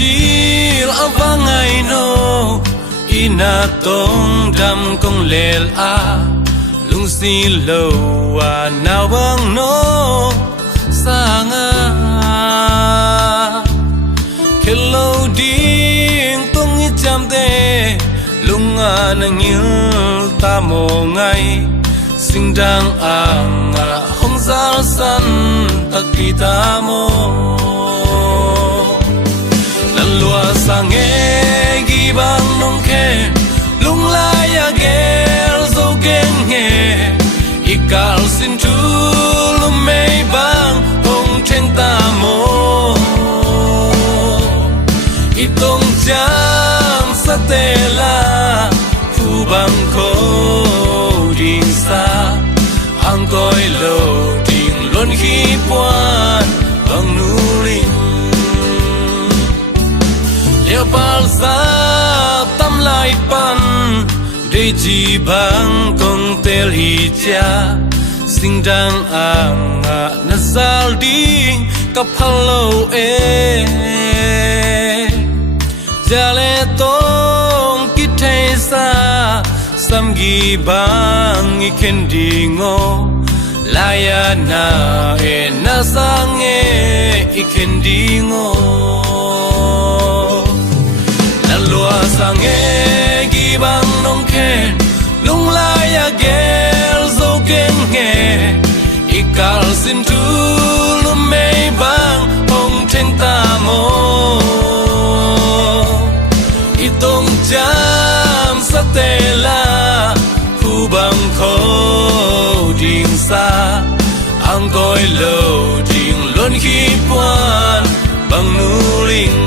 melody avang ai no ina tong dam kong lel a lung si lo wa na wang no sanga hello ding tong i cham te lunga nang il ta mo ngai sing dang ang hong zal san takita mo lan lua sang e gi bang nong khe lung la ya gel zo gen nge ikal sin tu lu mei bang hong chen ta mo itong jam sa te la phu bang ko ding sa ang koi lo ding lon khi puan bang nu ling leo pal sa tam lai pan de ji bang kong tel hi cha sing dang ang na zal ding ka phalo e jale tong ki thai sa sam gi bang i ken dingo la ya na e na sang e i ken dingo la lua sang e gi bang nong ken lung la ya gel zo ken nge i kal sin tu lu mei bang hong chen ta mo itong jam sa te la phu bang kho ding sa ang koi lo ding lon khi puan bang nu ling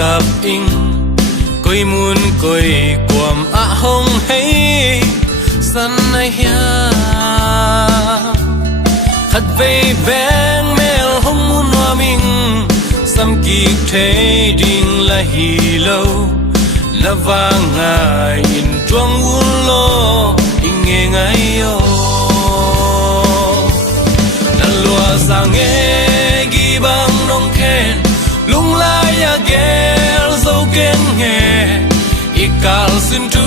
cặp in coi muốn coi quầm à hông hay sân này ha hạt về beng mel hông muốn hòa mình sam kỳ thế đình là hi lâu là vang ngài in chuông uốn lo in nghe ngay yo là lúa sang nghe ghi bang nông khen lung la ya gel zo ken nge ikal sin tu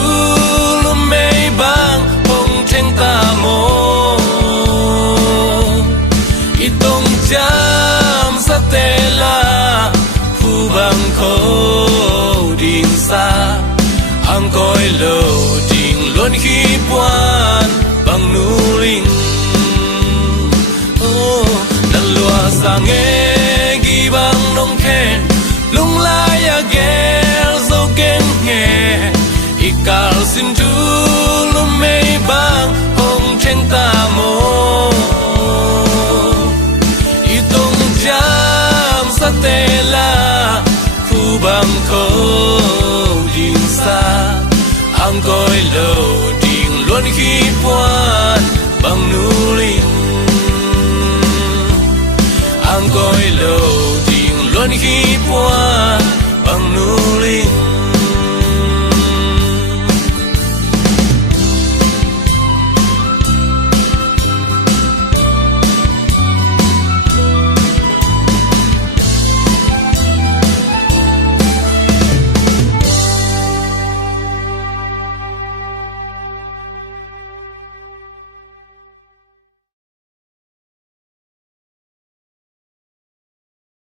lu mei bang hong chen ta mo itong jam sa te la phu bang kho ding sa ang koi lo ding lon khi puan bang nu ling oh dan lua sang e gi bang nong khen lung la ya gel zo ken nge ikal sin tu lu mei bang hong chen ta mo itong jam sa te la phu bang kho ding sa ang koi lo ding luan khi puan bang nu ling ang koi lo luan khi puan